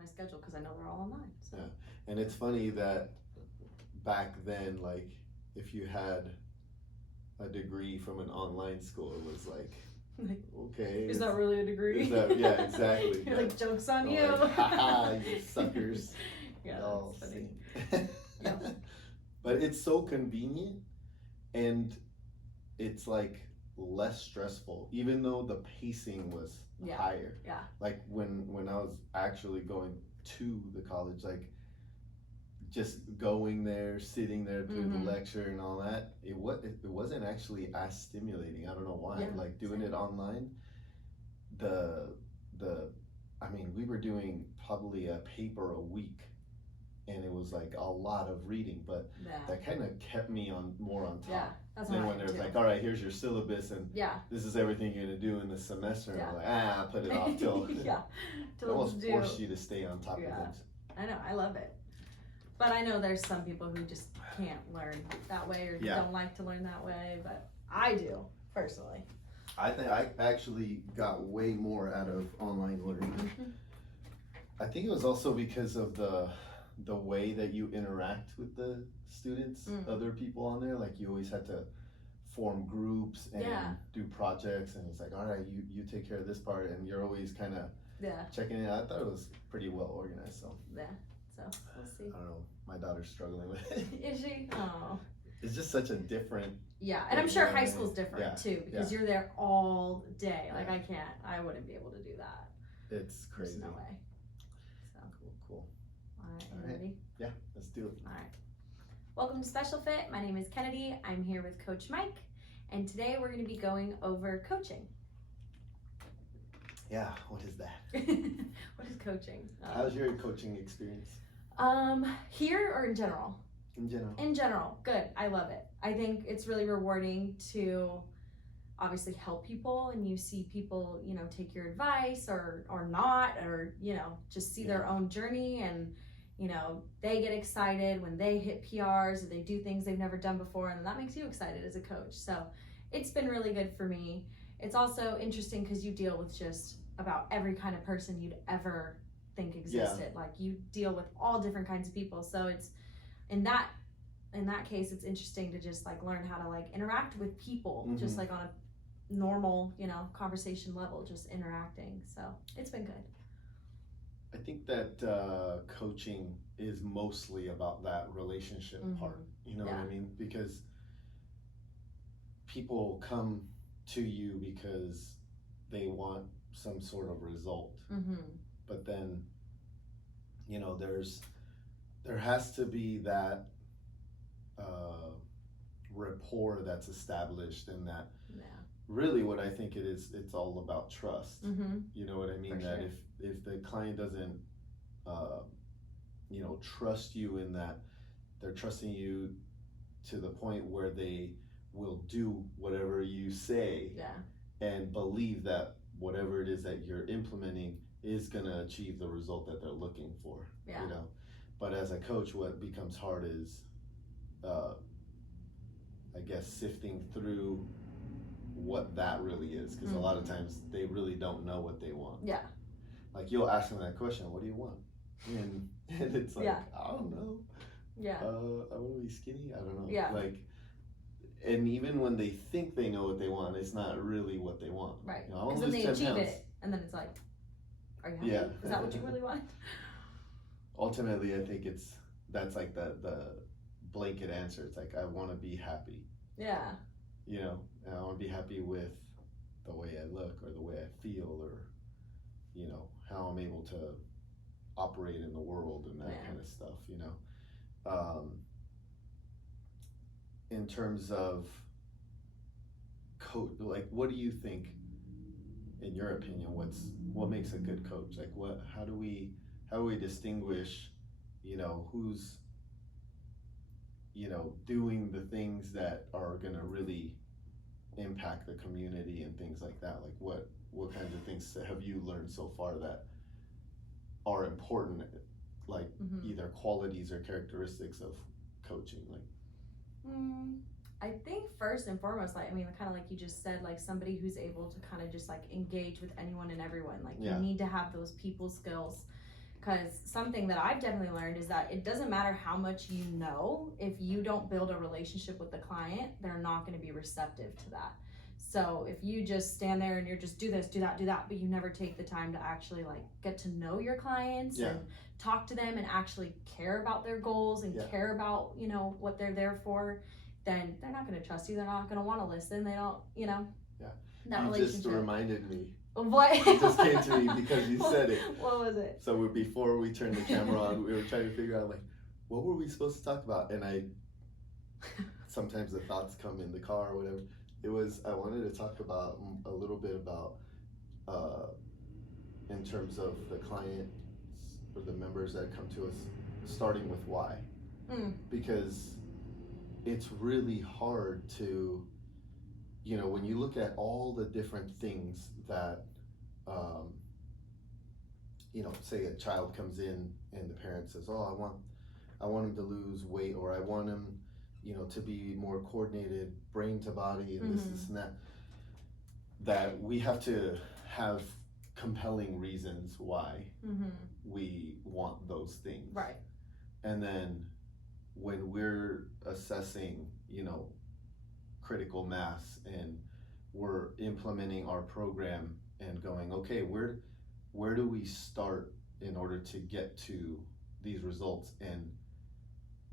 my schedule because I know they're all online. So. Yeah, and it's funny that back then, like, if you had a degree from an online school, it was like, okay, is that really a degree? Yeah, exactly. You're like, joke's on you. Like, haha, you suckers. Yeah, Y'all that's funny. yeah. But it's so convenient, and it's like less stressful, even though the pacing was higher. Yeah. Like when I was actually going to the college, like just going there, sitting there through the lecture and all that, it wasn't actually as stimulating. I don't know why. Like doing it online, the I mean, we were doing probably a paper a week, and it was like a lot of reading, but that kind of kept me more on top. Yeah, that's then when there's like, all right, here's your syllabus, and this is everything you're gonna do in the semester, and I'm like, put it off till till almost force you to stay on top of things. I know, I love it. But I know there's some people who just can't learn that way or don't like to learn that way, but I do, personally. I think I actually got way more out of online learning. I think it was also because of the way that you interact with the students, other people on there. Like you always had to form groups and do projects, and it's like, all right, you take care of this part, and you're always kind of checking it out. I thought it was pretty well organized. So we'll see. I don't know. My daughter's struggling with it. Is she? Oh. It's just such a different. Yeah, and I'm sure high school's different too, because you're there all day. Like I wouldn't be able to do that. It's crazy. There's no way. So cool. All right, you ready? Yeah, let's do it. All right. Welcome to Special Fit. My name is Kennedy. I'm here with Coach Mike, and today we're going to be going over coaching. Yeah, what is that? What is coaching? How's your coaching experience? Here or in general? In general. In general, good. I love it. I think it's really rewarding to obviously help people, and you see people, take your advice or not, or, just see their own journey, and, they get excited when they hit PRs or they do things they've never done before, and that makes you excited as a coach. So it's been really good for me. It's also interesting because you deal with just about every kind of person you'd ever think existed. Like you deal with all different kinds of people. So it's in that case, it's interesting to just like learn how to like interact with people, just like on a normal, conversation level, just interacting. So it's been good. I think that coaching is mostly about that relationship part. You know what I mean? Because people come to you because they want some sort of result. But then, there has to be that rapport that's established, and that really what I think it is, it's all about trust. You know what I mean? That if the client doesn't trust you, in that they're trusting you to the point where they will do whatever you say, and believe that whatever it is that you're implementing is gonna achieve the result that they're looking for. But as a coach, what becomes hard is I guess sifting through what that really is, because a lot of times they really don't know what they want. Like you'll ask them that question, what do you want? And it's like, I don't know. I want to be skinny. I don't know. Like, and even when they think they know what they want, it's not really what they want. Right. Because then they achieve it, and then it's like, are you happy? Is that what you really want? Ultimately, I think that's like the blanket answer. It's like, I want to be happy. And I want to be happy with the way I look, or the way I feel, or how I'm able to operate in the world, and that kind of stuff. In terms of coach, like, what do you think, in your opinion, what makes a good coach? Like, how do we distinguish, who's doing the things that are gonna really impact the community and things like that? Like, what kinds of things have you learned so far that are important, like either qualities or characteristics of coaching? Like, I think first and foremost, like, kind of like you just said, like somebody who's able to kind of just like engage with anyone and everyone. Like you need to have those people skills, Because something that I've definitely learned is that it doesn't matter how much you know, if you don't build a relationship with the client, they're not going to be receptive to that. So if you just stand there and you're just do this, do that, but you never take the time to actually like get to know your clients and talk to them and actually care about their goals and care about, you know, what they're there for, then they're not going to trust you. They're not going to want to listen. They don't, you know. Yeah. That you relationship. Just reminded me. What? It just came to me because you said it. What was it? So before we turned the camera on, we were trying to figure out like, what were we supposed to talk about? And sometimes the thoughts come in the car or whatever. I wanted to talk about a little bit about, in terms of the clients or the members that come to us, starting with why. Because it's really hard to, you know, when you look at all the different things that, you know, say a child comes in and the parent says, oh, I want him to lose weight, or I want him, you know, to be more coordinated, brain to body, and this and that we have to have compelling reasons why we want those things. Right. And then when we're assessing, you know, critical mass and we're implementing our program and going, okay, where do we start in order to get to these results? And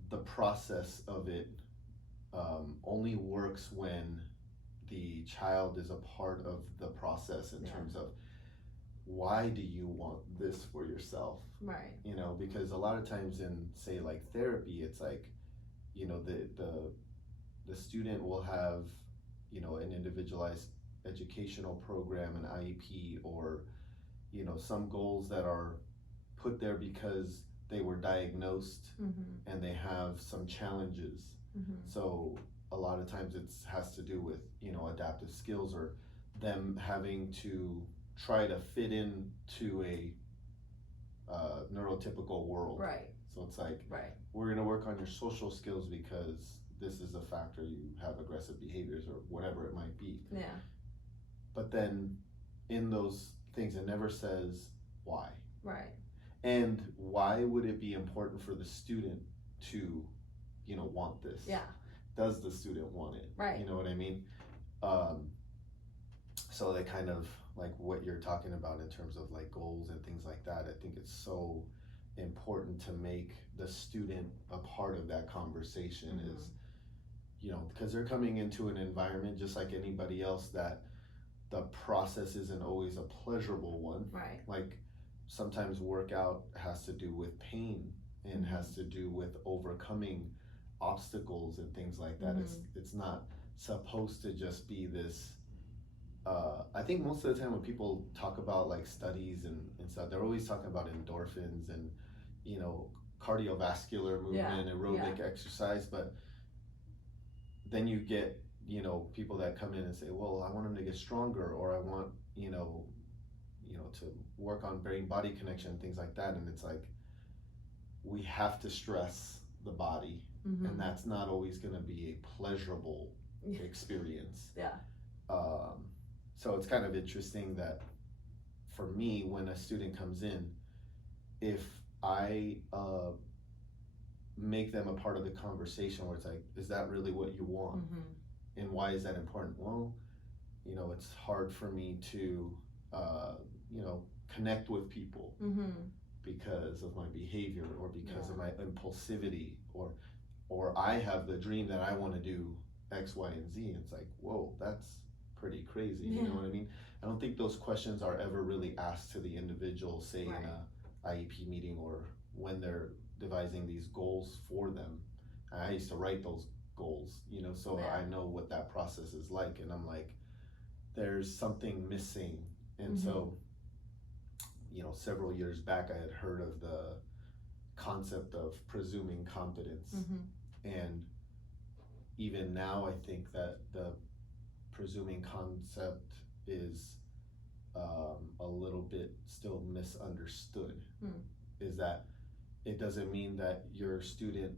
the process of it only works when the child is a part of the process in terms of, why do you want this for yourself? Right. You know, because a lot of times in, say, like therapy, it's like, you know, the student will have, you know, an individualized educational program, an IEP, or, you know, some goals that are put there because they were diagnosed and they have some challenges. So a lot of times it has to do with, you know, adaptive skills, or them having to try to fit into a neurotypical world. Right. So it's like, we're going to work on your social skills because this is a factor, you have aggressive behaviors or whatever it might be. Yeah. But then in those things, it never says why. Right. And why would it be important for the student to, you know, want this? Yeah. Does the student want it? Right. You know what I mean? So they kind of, like what you're talking about in terms of like goals and things like that, I think it's so important to make the student a part of that conversation. Is, you know, because they're coming into an environment just like anybody else, that the process isn't always a pleasurable one. Right. Like sometimes workout has to do with pain and has to do with overcoming obstacles and things like that. It's not supposed to just be this, I think most of the time when people talk about like studies and stuff, they're always talking about endorphins and, you know, cardiovascular movement, aerobic exercise, but then you get, you know, people that come in and say, well, I want them to get stronger, or I want, you know, to work on brain body connection and things like that. And it's like, we have to stress the body, and that's not always going to be a pleasurable experience. So it's kind of interesting that for me, when a student comes in, if I make them a part of the conversation where it's like, is that really what you want? And why is that important? Well, you know, it's hard for me to, you know, connect with people because of my behavior, or because of my impulsivity, or I have the dream that I want to do X, Y, and Z. And it's like, whoa, that's pretty crazy. You know what I mean? I don't think those questions are ever really asked to the individual, say in a IEP meeting, or when they're devising these goals for them. I used to write those goals, you know, so I know what that process is like, and I'm like, there's something missing. And so, you know, several years back, I had heard of the concept of presuming competence. And even now, I think that the presuming concept is a little bit still misunderstood. Is that it doesn't mean that your student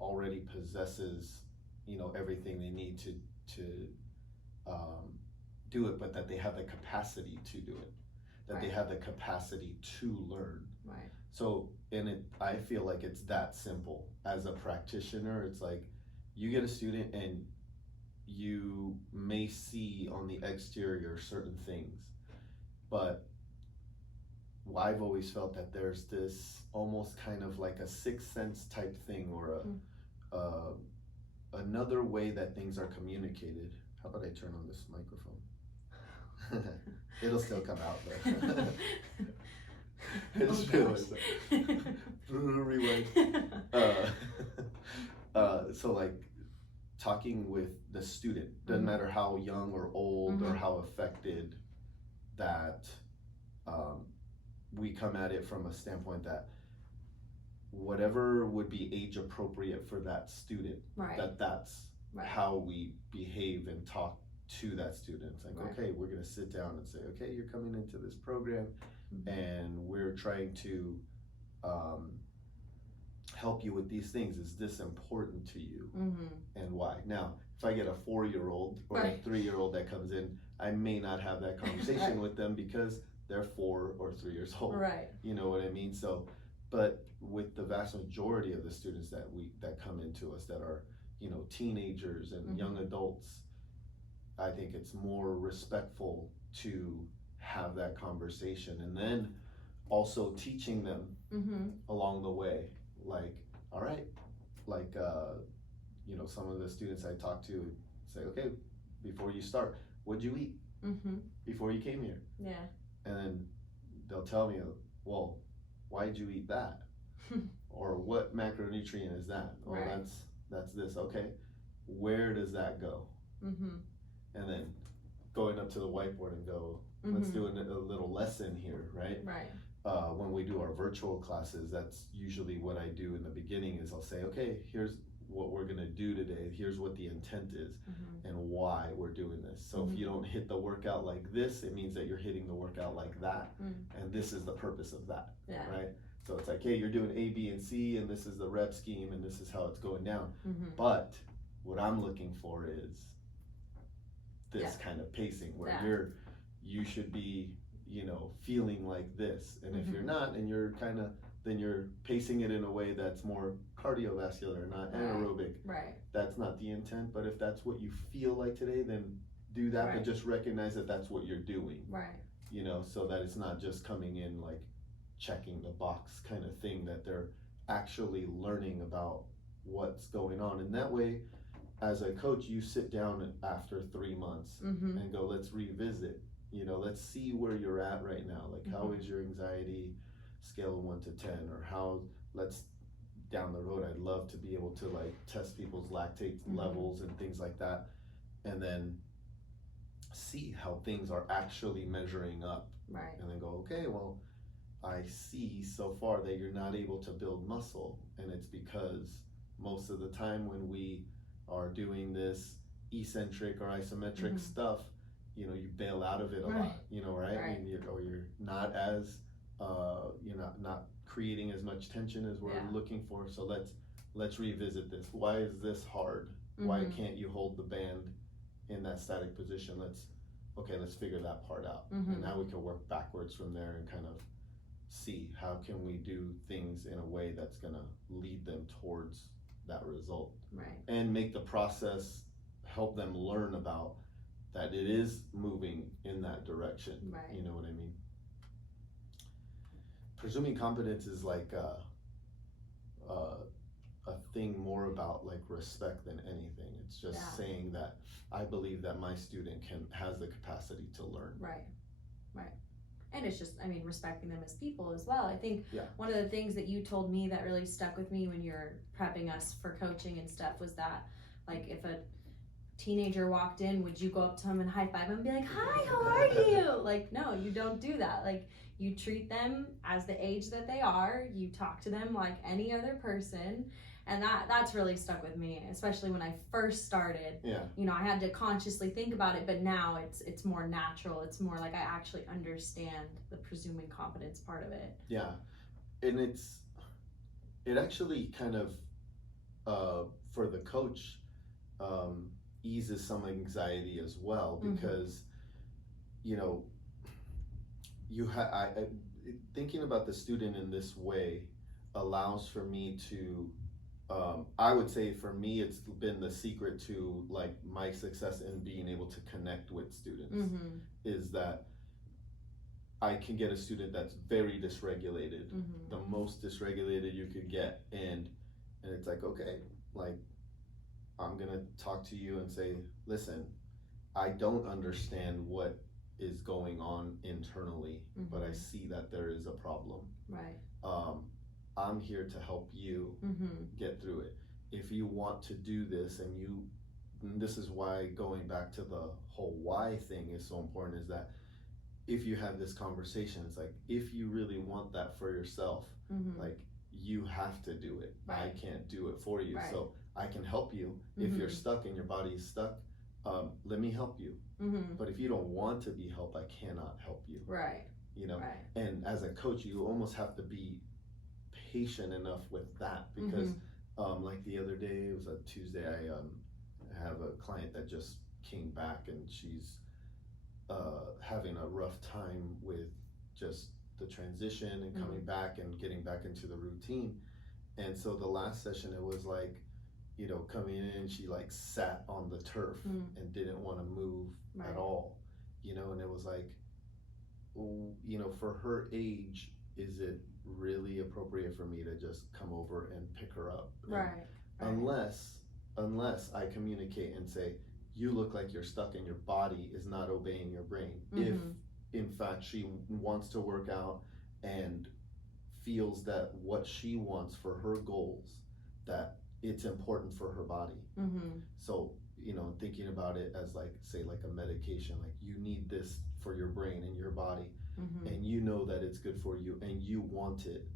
already possesses, you know, everything they need to do it, but that they have the capacity to do it. that they Right. have the capacity to learn. Right. So, I feel like it's that simple. As a practitioner, it's like you get a student and you may see on the exterior certain things, but I've always felt that there's this almost kind of like a sixth sense type thing, or uh, another way that things are communicated. How about I turn on this microphone? It'll still come out though. It's really rewind. So like talking with the student, doesn't matter how young or old or how affected, that we come at it from a standpoint that whatever would be age appropriate for that student, Right. that's Right. how we behave and talk to that student. It's like, Right. okay, we're gonna sit down and say, okay, you're coming into this program and we're trying to help you with these things. Is this important to you? And why? Now, if I get a 4-year-old or Right. a 3-year-old that comes in, I may not have that conversation Right. with them because they're 4 or 3 years old. Right. You know what I mean? So, but with the vast majority of the students that come into us that are, you know, teenagers and young adults, I think it's more respectful to have that conversation, and then also teaching them along the way. Like, all right, like you know, some of the students I talk to say, okay, before you start, what'd you eat before you came here? Yeah. And then they'll tell me, well, why'd you eat that? Or what macronutrient is that? Well, Right. that's this. Okay, where does that go? And then going up to the whiteboard and go, let's do a little lesson here, right? Right. When we do our virtual classes, that's usually what I do in the beginning. Is I'll say, okay, here's what we're gonna do today. Here's what the intent is and why we're doing this. So if you don't hit the workout like this, it means that you're hitting the workout like that, and this is the purpose of that, Yeah. right? So it's like, hey, you're doing A, B, and C, and this is the rep scheme, and this is how it's going down. But what I'm looking for is this kind of pacing where you should be, you know, feeling like this. And if you're not, and you're kind of, then you're pacing it in a way that's more cardiovascular, not anaerobic. Right. That's not the intent. But if that's what you feel like today, then do that. But just recognize that that's what you're doing. Right. You know, so that it's not just coming in like checking the box kind of thing, that they're actually learning about what's going on. And that way, as a coach, you sit down after 3 months and go, let's revisit, you know, let's see where you're at right now. Like, how is your anxiety scale of 1 to 10, or how, let's, down the road, I'd love to be able to like test people's lactate levels and things like that, and then see how things are actually measuring up. Right. And then go, okay, well, I see so far that you're not able to build muscle, and it's because most of the time when we are doing this eccentric or isometric stuff, you know, you bail out of it a lot, you know, right? I mean, you're not as, you're not creating as much tension as we're looking for. So let's revisit this. Why is this hard? Why can't you hold the band in that static position? Let's figure that part out. And now we can work backwards from there and kind of see how can we do things in a way that's gonna lead them towards that result. Right. And make the process, help them learn about that it is moving in that direction. Right. You know what I mean? Presuming competence is like a thing more about like respect than anything. It's just saying that I believe that my student has the capacity to learn. Right. Right. And it's just, I mean, respecting them as people as well. I think one of the things that you told me that really stuck with me when you're prepping us for coaching and stuff was that, like, if a teenager walked in, would you go up to him and high five him and be like, hi, how are you? Like, no, you don't do that. Like, you treat them as the age that they are. You talk to them like any other person. And that's really stuck with me, especially when I first started. Yeah. You know, I had to consciously think about it, but now it's more natural. It's more like I actually understand the presuming competence part of it. Yeah. And it actually kind of, for the coach, eases some anxiety as well, because, you know, thinking about the student in this way allows for me to, I would say for me, it's been the secret to like my success in being able to connect with students, Mm-hmm. is that I can get a student that's very dysregulated, Mm-hmm. the most dysregulated you could get, and it's like, okay, like I'm gonna talk to you and say, listen, I don't understand what is going on internally, but I see that there is a problem. Right. Um, I'm here to help you get through it. If you want to do this, and this is why going back to the whole why thing is so important, is that if you have this conversation, it's like, if you really want that for yourself, like you have to do it. Right. I can't do it for you. Right. So I can help you. If you're stuck and your body is stuck, let me help you. But if you don't want to be helped, I cannot help you. Right. You know, right. And as a coach, you almost have to be patient enough with that, because like the other day, it was a Tuesday, I have a client that just came back, and she's having a rough time with just the transition and coming back and getting back into the routine. And so the last session, it was like, you know, coming in, she like sat on the turf and didn't want to move at all, you know, and it was like, you know, for her age, is it really appropriate for me to just come over and pick her up? Right. Unless I communicate and say, you look like you're stuck and your body is not obeying your brain. If in fact she wants to work out and feels that what she wants for her goals, that it's important for her body. So, you know, thinking about it as like, say, like a medication, like you need this for your brain and your body, and you know that it's good for you and you want it,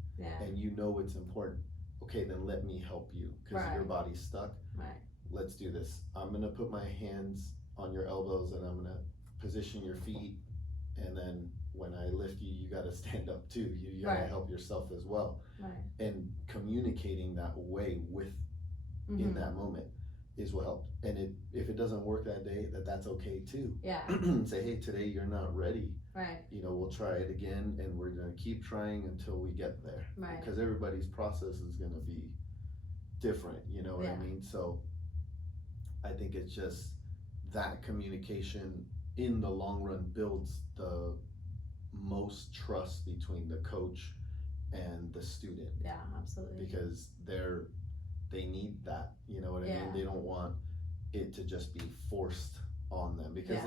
and you know it's important. Okay, then let me help you, because your body's stuck. Let's do this. I'm gonna put my hands on your elbows and I'm gonna position your feet, and then when I lift you, you gotta stand up too. You gotta help yourself as well. And communicating that way with in that moment is what helped. And if it doesn't work that day, that's okay too. Say, hey, today you're not ready. You know, we'll try it again, and we're gonna keep trying until we get there. Because everybody's process is gonna be different, you know what I mean? So I think it's just that communication in the long run builds the most trust between the coach and the student. Yeah, absolutely. Because they need that, you know what I mean? They don't want it to just be forced on them, because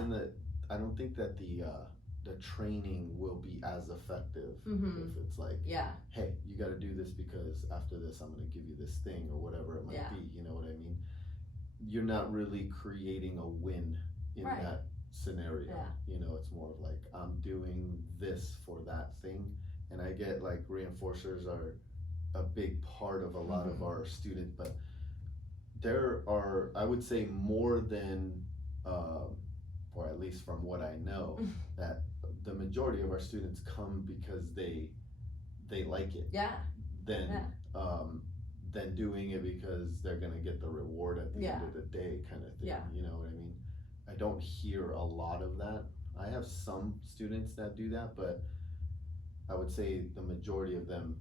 I don't think that the training will be as effective if it's like, hey, you got to do this because after this I'm going to give you this thing, or whatever it might be, you know what I mean? You're not really creating a win in that scenario. You know, it's more of like, I'm doing this for that thing. And I get like reinforcers are a big part of a lot of our students, but there are, I would say, more than or at least from what I know, that the majority of our students come because they like it, than doing it because they're gonna get the reward at the end of the day, kind of thing. You know what I mean? I don't hear a lot of that. I have some students that do that, but I would say the majority of them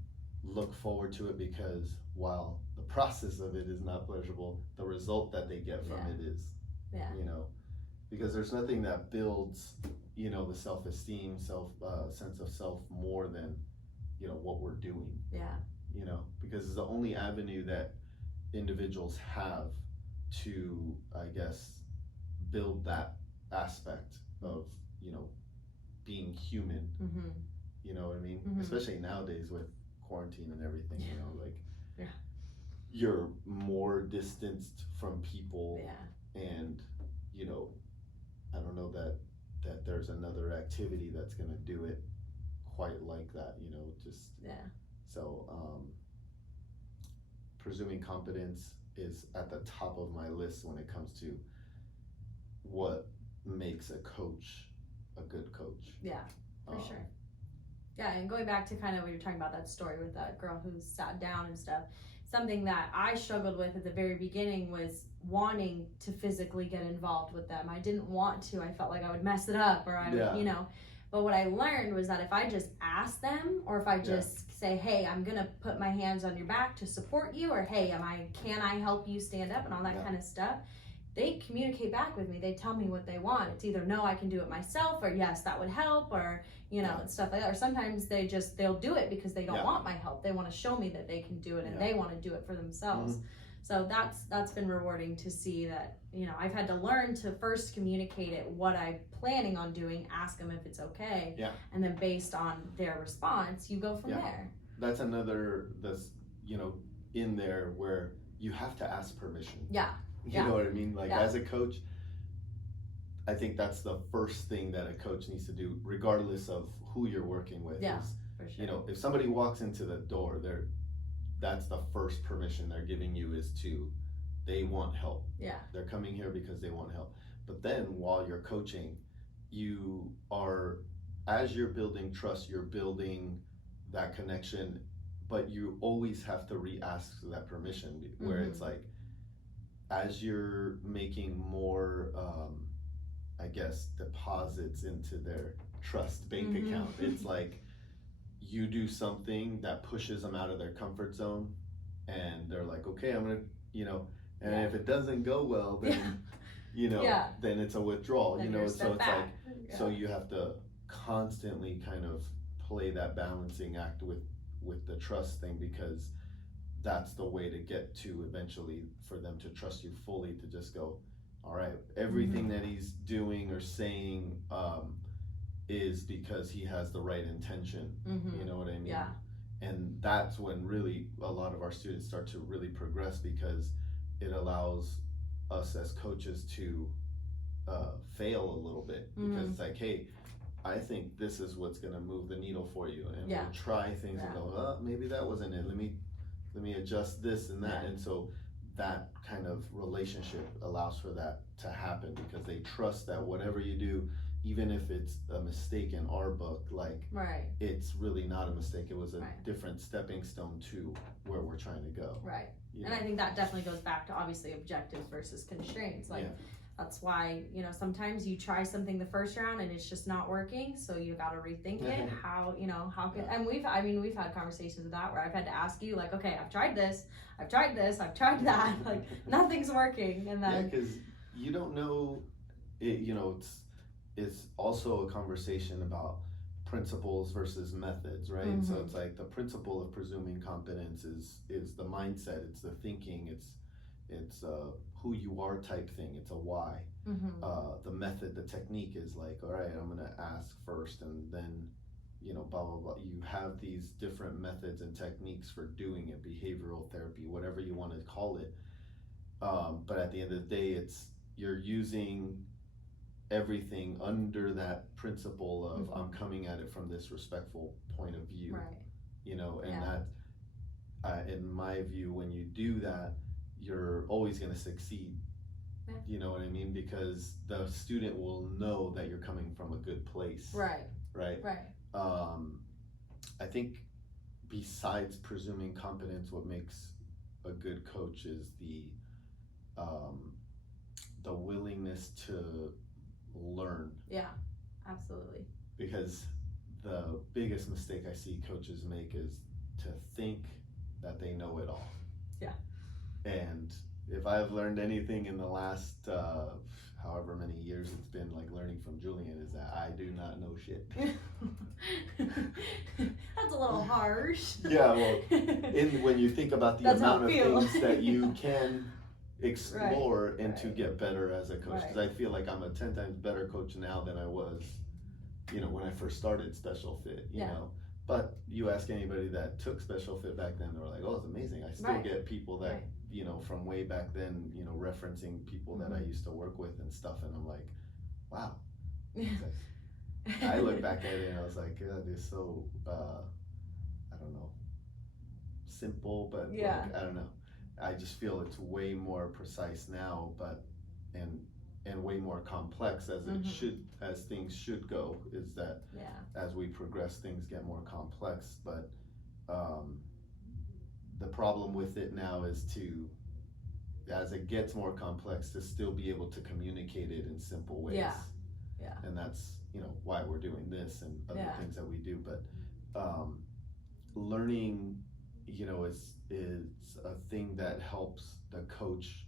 look forward to it, because while the process of it is not pleasurable, the result that they get from it is. You know, because there's nothing that builds, you know, the self-esteem, sense of self more than, you know, what we're doing. You know, because it's the only avenue that individuals have to, I guess, build that aspect of, you know, being human. You know what I mean? Especially nowadays with quarantine and everything, you know, like you're more distanced from people, and you know, I don't know that there's another activity that's gonna do it quite like that, you know, just so presuming competence is at the top of my list when it comes to what makes a coach a good coach. For sure. And going back to kind of what you're talking about, that story with that girl who sat down and stuff, something that I struggled with at the very beginning was wanting to physically get involved with them. I didn't want to. I felt like I would mess it up, or I would, you know, But what I learned was that if I just ask them, or if I just say, hey, I'm gonna put my hands on your back to support you, or hey, can I help you stand up, and all that kind of stuff, they communicate back with me. They tell me what they want. It's either no, I can do it myself, or yes, that would help, or and stuff like that. Or sometimes they'll do it because they don't want my help. They want to show me that they can do it, and they want to do it for themselves. So that's been rewarding to see that, I've had to learn to first communicate it, what I'm planning on doing, ask them if it's okay, and then based on their response, you go from there. That's in there where you have to ask permission. You know what I mean? Like as a coach, I think that's the first thing that a coach needs to do, regardless of who you're working with. Is, for sure. If somebody walks into the door, that's the first permission they're giving you is they want help. They're coming here because they want help. But then while you're coaching, as you're building trust, you're building that connection, but you always have to re-ask that permission, where it's like, as you're making more, I guess, deposits into their trust bank account, it's like you do something that pushes them out of their comfort zone, and they're like, okay, I'm gonna, and if it doesn't go well, then, then it's a withdrawal, so it's like, so you have to constantly kind of play that balancing act with the trust thing, because that's the way to get to eventually for them to trust you fully, to just go, all right, everything that he's doing or saying is because he has the right intention. You know what I mean? And that's when really a lot of our students start to really progress, because it allows us as coaches to fail a little bit, because it's like, hey, I think this is what's gonna move the needle for you, and we'll try things and go, maybe that wasn't it, let me adjust this and that. And so that kind of relationship allows for that to happen, because they trust that whatever you do, even if it's a mistake in our book, like it's really not a mistake, it was a different stepping stone to where we're trying to go. And I think that definitely goes back to obviously objectives versus constraints. That's why, sometimes you try something the first round and it's just not working, so you got to rethink it. How can, and we've had conversations with that where I've had to ask you, like, okay, I've tried this, I've tried that, like nothing's working, and then because you don't know it, it's also a conversation about principles versus methods, right? So it's like the principle of presuming competence is the mindset, it's the thinking, it's who you are type thing, it's a why. The method, the technique is like, all right, I'm gonna ask first, and then blah blah blah. You have these different methods and techniques for doing it, behavioral therapy, whatever you want to call it. But at the end of the day, you're using everything under that principle of I'm coming at it from this respectful point of view, and that, in my view, when you do that, you're always going to succeed. You know what I mean? Because the student will know that you're coming from a good place. I think besides presuming competence, what makes a good coach is the willingness to learn. Absolutely. Because the biggest mistake I see coaches make is to think that they know it all. And if I've learned anything in the last however many years it's been, like learning from Julian, is that I do not know shit. That's a little harsh. Well, when you think about the amount of things that you can explore and to get better as a coach, because I feel like I'm a 10 times better coach now than I was, when I first started Special Fit, you know. But you ask anybody that took Special Fit back then, they're like, oh, it's amazing. I still get people that, from way back then, referencing people that I used to work with and stuff, and I'm like, wow. I look back at it and I was like, God, it's so, I don't know, simple, but like, I don't know. I just feel it's way more precise now, but, and way more complex as it should, as things should go, is that as we progress, things get more complex. But the problem with it now is as it gets more complex, to still be able to communicate it in simple ways. And why we're doing this and other Yeah. things that we do. But learning, is a thing that helps the coach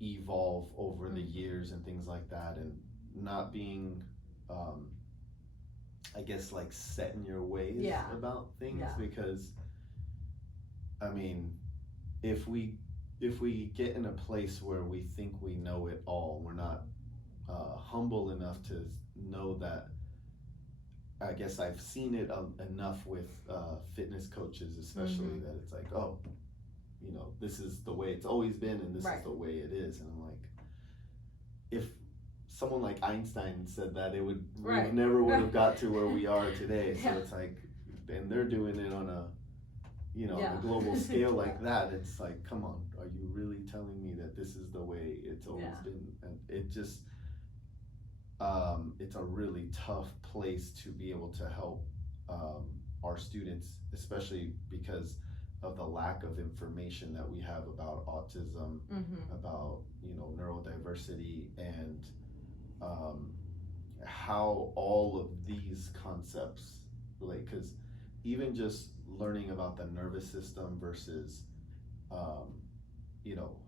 evolve over the years and things like that, and not being, I guess, like set in your ways about things, because I mean, if we get in a place where we think we know it all, we're not humble enough to know that. I guess I've seen it enough with fitness coaches, especially, that it's like, oh, this is the way it's always been, and this is the way it is. And I'm like, if someone like Einstein said that, we never would have got to where we are today. So it's like, and they're doing it on a on a global scale like that. It's like, come on, are you really telling me that this is the way it's always been? And it just, it's a really tough place to be able to help our students, especially because of the lack of information that we have about autism, about neurodiversity, and how all of these concepts relate. Because even just learning about the nervous system versus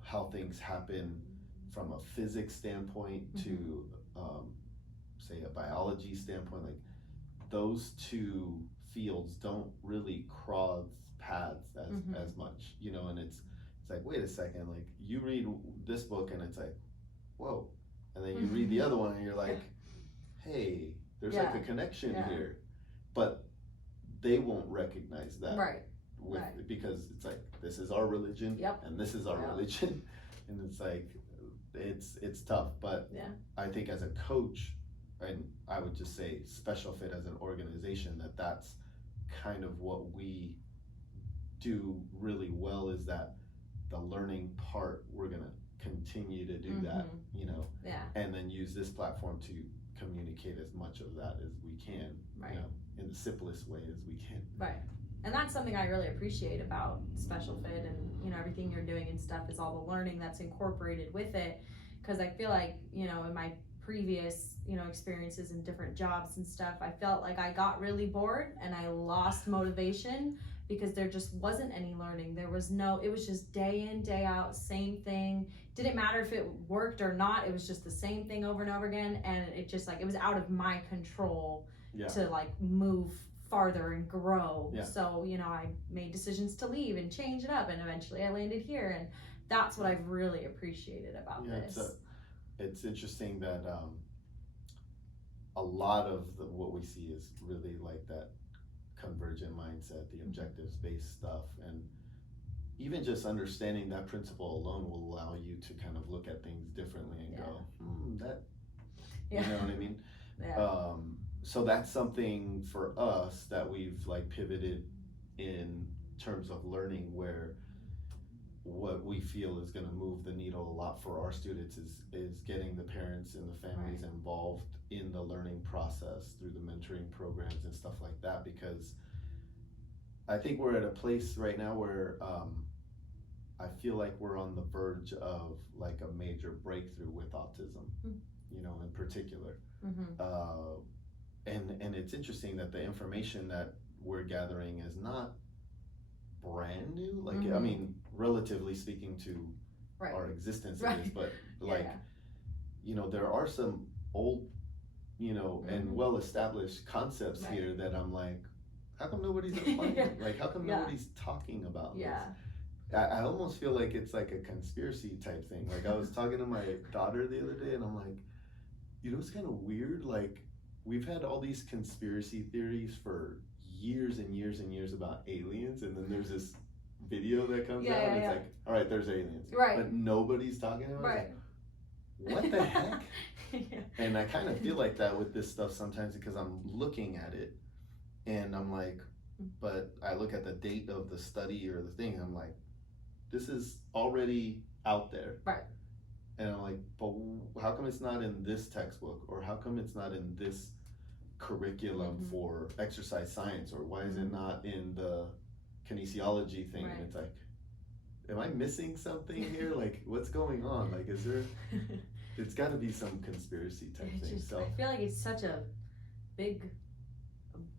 how things happen from a physics standpoint to say a biology standpoint, like those two fields don't really cross paths as much, and it's like, wait a second, like you read this book and it's like, whoa, and then you read the other one and you're like, hey, there's like a connection here, but they won't recognize that, because it's like, this is our religion, and this is our religion, and it's like, it's tough. But I think as a coach, and I would just say Special Fit as an organization, that's kind of what we do really well, is that the learning part, we're gonna continue to do that, and then use this platform to communicate as much of that as we can, in the simplest way as we can. And that's something I really appreciate about Special Fit, and everything you're doing and stuff, is all the learning that's incorporated with it. Because I feel like, in my previous experiences in different jobs and stuff, I felt like I got really bored and I lost motivation, because there just wasn't any learning. It was just day in, day out, same thing. Didn't matter if it worked or not, it was just the same thing over and over again, and it just, like, it was out of my control to like move farther and grow. So I made decisions to leave and change it up, and eventually I landed here, and that's what I've really appreciated about this. It's interesting that a lot of what we see is really like that convergent mindset, the objectives-based stuff, and even just understanding that principle alone will allow you to kind of look at things differently and go, that, you know what I mean? So that's something for us that we've like pivoted in terms of learning, where what we feel is going to move the needle a lot for our students is getting the parents and the families involved in the learning process through the mentoring programs and stuff like that, because I think we're at a place right now where I feel like we're on the verge of like a major breakthrough with autism, in particular. And it's interesting that the information that we're gathering is not brand new, like I mean, relatively speaking to our existence in this, but like there are some old and well-established concepts here that I'm like, how come nobody's applying it? Like, how come nobody's talking about this? I almost feel like it's like a conspiracy type thing. Like, I was talking to my daughter the other day, and I'm like, it's kind of weird, like we've had all these conspiracy theories for years and years and years about aliens, and then there's this video that comes out and it's like, all right, there's aliens, but nobody's talking about it. Like, what the heck? And I kind of feel like that with this stuff sometimes, because I'm looking at it and I'm like, but I look at the date of the study or the thing, and I'm like, this is already out there, and I'm like, but how come it's not in this textbook, or how come it's not in this curriculum for exercise science, or why is it not in the kinesiology thing? And it's like, am I missing something here? Like, what's going on? Like, is there it's got to be some conspiracy type thing. I feel like it's such a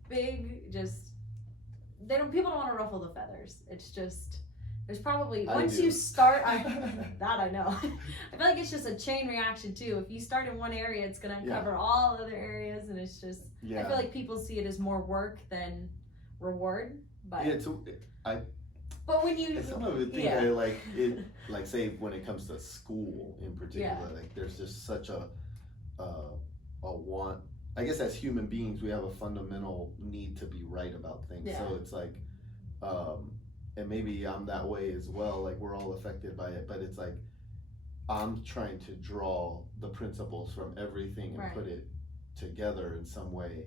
big just people don't want to ruffle the feathers. It's just there's probably I once do. you start that I know. I feel like it's just a chain reaction too. If you start in one area, it's gonna cover all other areas, and it's just I feel like people see it as more work than reward. But but when you some of it I like it, like say when it comes to school in particular, like there's just such a want. I guess as human beings, we have a fundamental need to be right about things. So it's like, and maybe I'm that way as well. Like we're all affected by it, but it's like I'm trying to draw the principles from everything and put it together in some way.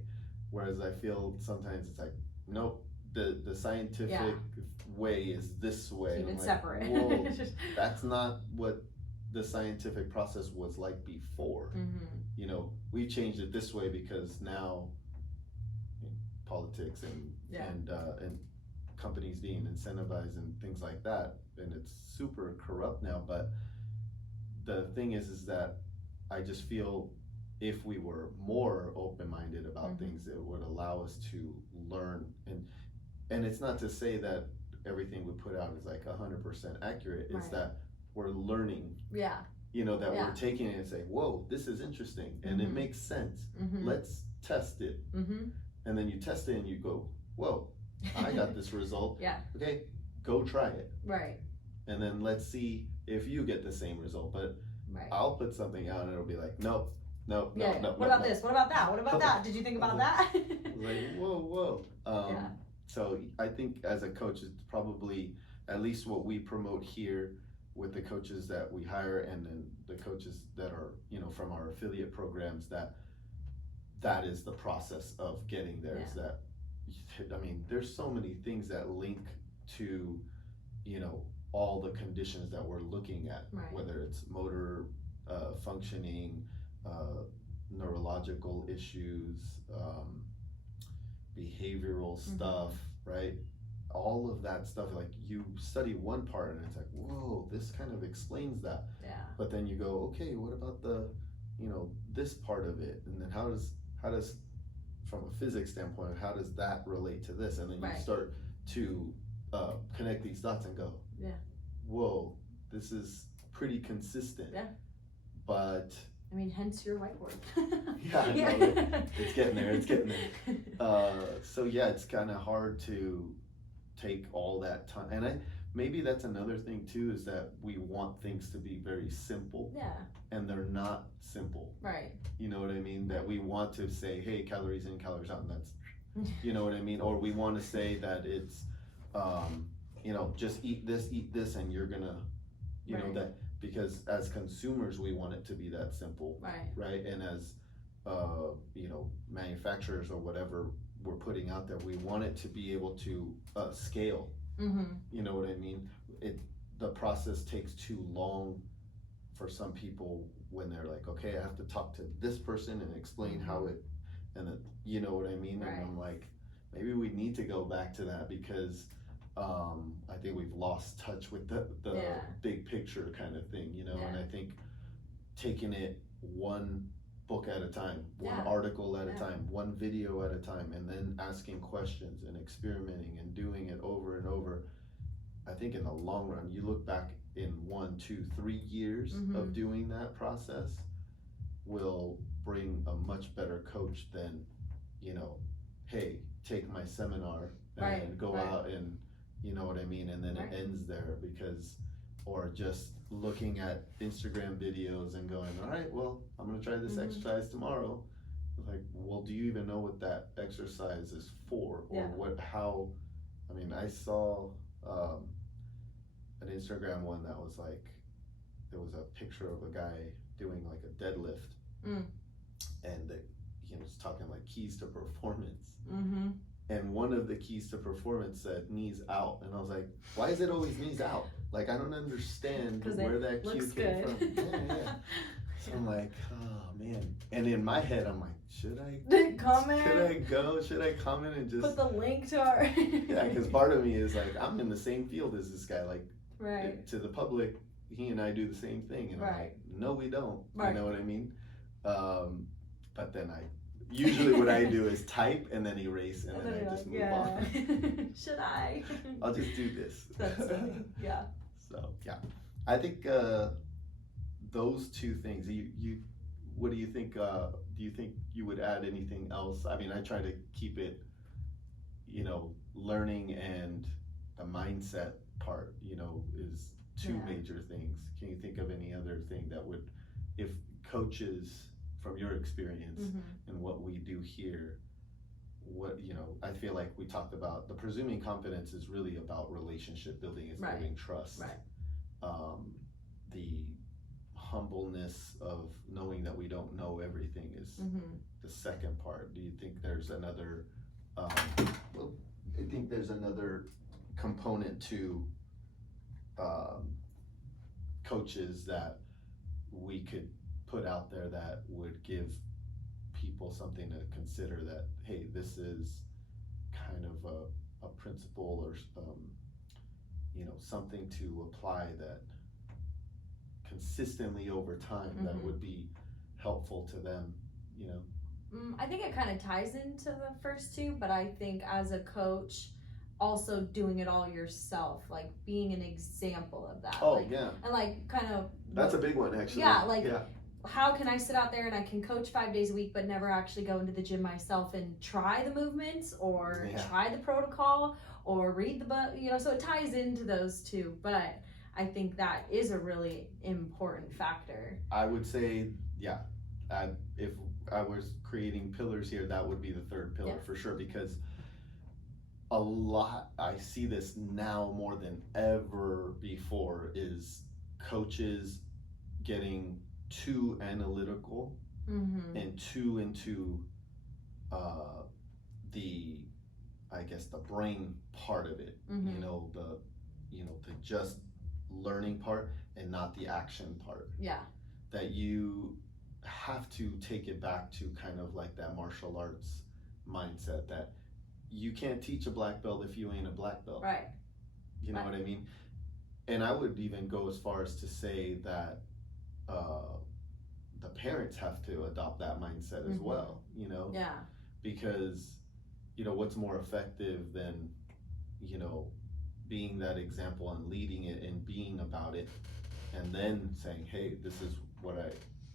Whereas I feel sometimes it's like, nope, the scientific way is this way. Keep it like, separate. Whoa, that's not what the scientific process was like before. You know, we changed it this way because now politics and companies being incentivized and things like that, and it's super corrupt now. But the thing is that I just feel if we were more open-minded about things, it would allow us to learn. And it's not to say that everything we put out is like 100% accurate. It's that we're learning. You know, that we're taking it and say, whoa, this is interesting and it makes sense. Let's test it. And then you test it and you go, whoa, I got this result. Okay, go try it. And then let's see if you get the same result. But I'll put something out and it'll be like, nope. No. What about this? What about that? What about that? Did you think about that? Like, whoa. So I think as a coach, it's probably at least what we promote here with the coaches that we hire, and then the coaches that are, you know, from our affiliate programs, that is the process of getting there. Is that, I mean, there's so many things that link to, you know, all the conditions that we're looking at, whether it's motor functioning, neurological issues, behavioral stuff, right? All of that stuff, like you study one part and it's like, whoa, this kind of explains that. But then you go, okay, what about the, you know, this part of it? And then how does from a physics standpoint, how does that relate to this? And then you start to connect these dots and go, whoa, this is pretty consistent. But I mean, hence your whiteboard. It's getting there. So yeah, it's kind of hard to take all that time, and maybe that's another thing too, is that we want things to be very simple. And they're not simple. You know what I mean? That we want to say, hey, calories in, calories out, and that's, you know what I mean? Or we want to say that it's, you know, just eat this, and you're gonna, you know, that, because as consumers, we want it to be that simple. Right? And as, you know, manufacturers or whatever we're putting out there, we want it to be able to scale. You know what I mean? The process takes too long for some people when they're like, okay, I have to talk to this person and explain how it, and then, you know what I mean? And I'm like, maybe we need to go back to that, because I think we've lost touch with the big picture kind of thing, you know. And I think taking it one book at a time, one article at a time, one video at a time, and then asking questions and experimenting and doing it over and over. I think in the long run, you look back in 1, 2, 3 years of doing that process will bring a much better coach than, you know, hey, take my seminar and go out and, you know what I mean, and then it ends there, because, or just looking at Instagram videos and going, all right, well, I'm gonna try this exercise tomorrow. Like, well, do you even know what that exercise is for, or how? I mean, I saw an Instagram one that was like, there was a picture of a guy doing like a deadlift, and he was talking like keys to performance. And one of the keys to performance said knees out, and I was like, why is it always knees out? Like, I don't understand where that cue came from. So I'm like, oh man. And in my head, I'm like, should I comment? Should I go? Should I comment and just put the link to our? Because part of me is like, I'm in the same field as this guy. Like, to the public, he and I do the same thing, and I'm like, no, we don't. You know what I mean? But then usually what I do is type and then erase and then I just move on. Should I? I'll just do this. That's funny. Yeah. So yeah, I think those two things. You what do you think? Do you think you would add anything else? I mean, I try to keep it, learning and the mindset part, is two major things. Can you think of any other thing that would, if coaches, from your experience and what we do here, what, I feel like we talked about the presuming competence is really about relationship building, is building trust. Right. The humbleness of knowing that we don't know everything is the second part. Do you think there's another, I think there's another component to coaches that we could put out there that would give people something to consider, that, hey, this is kind of a principle or something to apply that consistently over time that would be helpful to them, I think it kind of ties into the first two, but I think as a coach, also doing it all yourself, like being an example of that. And like kind of, that's a big one, actually. How can I sit out there and I can coach 5 days a week but never actually go into the gym myself and try the movements or try the protocol or read the book, so it ties into those two. But I think that is a really important factor. I would say, if I was creating pillars here, that would be the third pillar for sure, because I see this now more than ever before, is coaches getting too analytical and too into the brain part of it, the just learning part and not the action part. That you have to take it back to kind of like that martial arts mindset, that you can't teach a black belt if you ain't a black belt. Right. You know what I mean? And I would even go as far as to say that the parents have to adopt that mindset as well, because, what's more effective than, being that example and leading it and being about it, and then saying, hey, this is what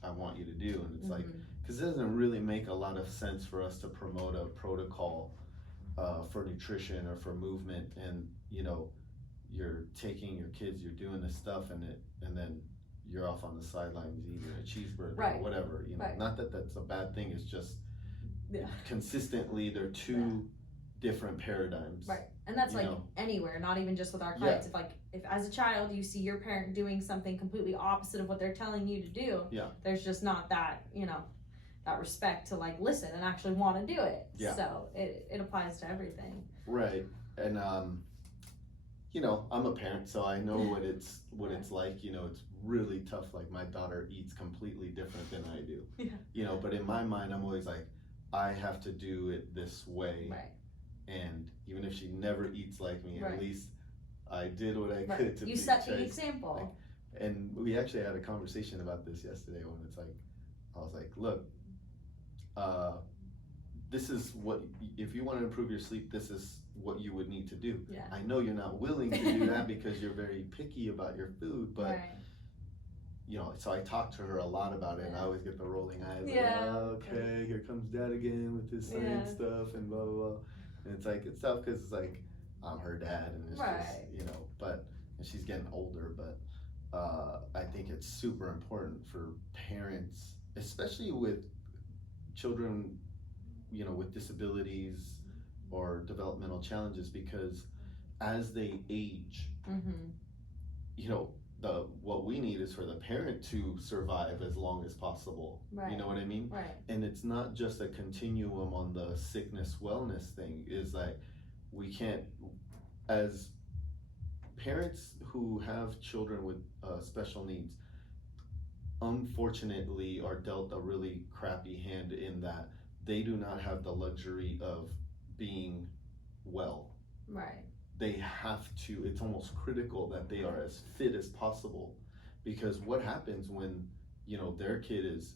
I want you to do. And it's like, because it doesn't really make a lot of sense for us to promote a protocol for nutrition or for movement, and you're taking your kids, you're doing this stuff, and then you're off on the sidelines eating a cheeseburger or whatever. Not that that's a bad thing. It's just consistently they're two different paradigms. Right. And that's like anywhere, not even just with our clients. If as a child you see your parent doing something completely opposite of what they're telling you to do, there's just not that, that respect to like listen and actually want to do it. So it applies to everything. Right. And I'm a parent, so I know what it's like. It's really tough. Like, my daughter eats completely different than I do. But in my mind, I'm always like, I have to do it this way. Right. And even if she never eats like me, at least I did what I could to you set the example. And we actually had a conversation about this yesterday, when it's like, I was like, look, this is what, if you want to improve your sleep, this is what you would need to do. I know you're not willing to do that because you're very picky about your food, but so I talked to her a lot about it, and I always get the rolling eyes, okay, here comes dad again with this science stuff and blah blah blah. And it's like, it's tough because it's like, I'm her dad, and it's just, but, and she's getting older, but I think it's super important for parents, especially with children, with disabilities or developmental challenges, because as they age, what we need is for the parent to survive as long as possible. You know what I mean? And it's not just a continuum on the sickness wellness thing. Is like, we can't, as parents who have children with special needs, unfortunately are dealt a really crappy hand, in that they do not have the luxury of being well. They have to, it's almost critical that they are as fit as possible, because what happens when, their kid is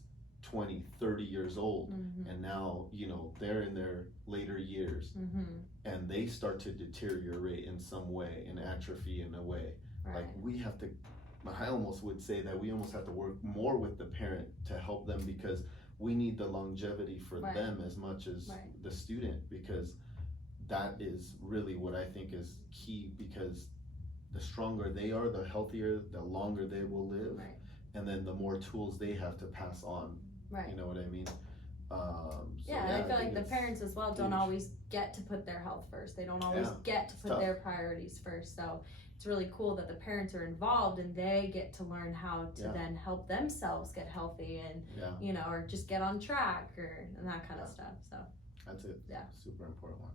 20, 30 years old, Mm-hmm. and now, you know, they're in their later years, Mm-hmm. and they start to deteriorate in some way and atrophy in a way. Right. Like we have to, I almost would say that we almost have to work more with the parent to help them, because we need the longevity for Right. them as much as Right. the student, because that is really what I think is key, because the stronger they are, the healthier, the longer they will live. Right. And then the more tools they have to pass on. Right. You know what I mean? Yeah, and I feel like the it's parents as well don't huge. always get to put their health first. They don't always get to put tough. their priorities first. So it's really cool that the parents are involved and they get to learn how to then help themselves get healthy and you know, or just get on track and that kind of stuff. So that's a super important one.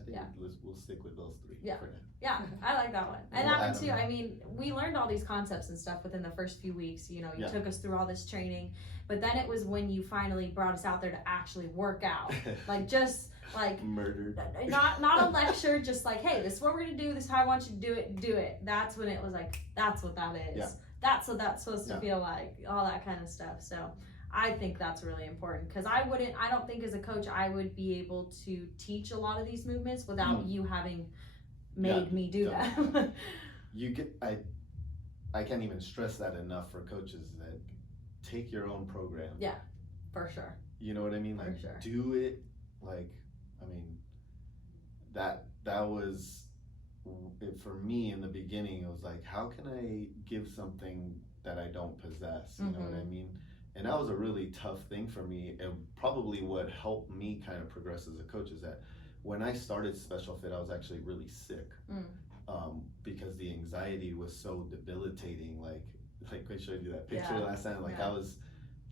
I think we'll stick with those three for now. Yeah, I like that one. And We'll that one add too, them. I mean, we learned all these concepts and stuff within the first few weeks. You know, you took us through all this training, but then it was when you finally brought us out there to actually work out. Like just like murdered. Not a lecture, just like, hey, this is what we're gonna do, this is how I want you to do it. That's when it was like, that's what that is. Yeah. That's what that's supposed to feel like, all that kind of stuff. So I think that's really important, because I don't think as a coach I would be able to teach a lot of these movements without you having made me do that. I can't even stress that enough for coaches, that take your own program. Yeah, for sure. You know what I mean? Like do it. Like, I mean, that was for me in the beginning. It was like, how can I give something that I don't possess? You know what I mean? And that was a really tough thing for me. And probably what helped me kind of progress as a coach is that when I started Special Fit, I was actually really sick, because the anxiety was so debilitating. Like I showed you that picture last time. Like I was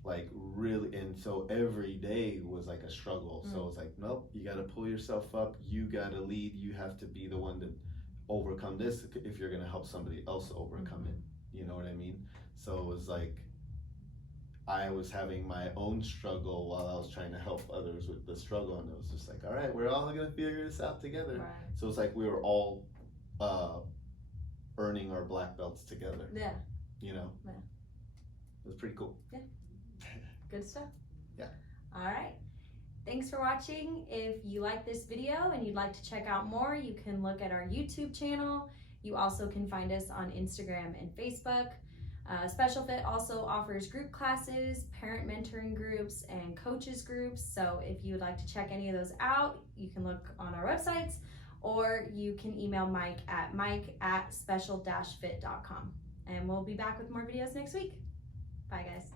like really, and so every day was like a struggle. So it's like, nope, you got to pull yourself up. You got to lead. You have to be the one to overcome this if you're going to help somebody else overcome it. You know what I mean? So it was like, I was having my own struggle while I was trying to help others with the struggle, and it was just like, all right, we're all gonna figure this out together. Right. So it's like we were all earning our black belts together. Yeah. You know? Yeah. It was pretty cool. Yeah. Good stuff. Yeah. All right. Thanks for watching. If you like this video and you'd like to check out more, you can look at our YouTube channel. You also can find us on Instagram and Facebook. Special Fit also offers group classes, parent mentoring groups, and coaches groups. So if you would like to check any of those out, you can look on our websites, or you can email Mike at special-fit.com. And we'll be back with more videos next week. Bye, guys.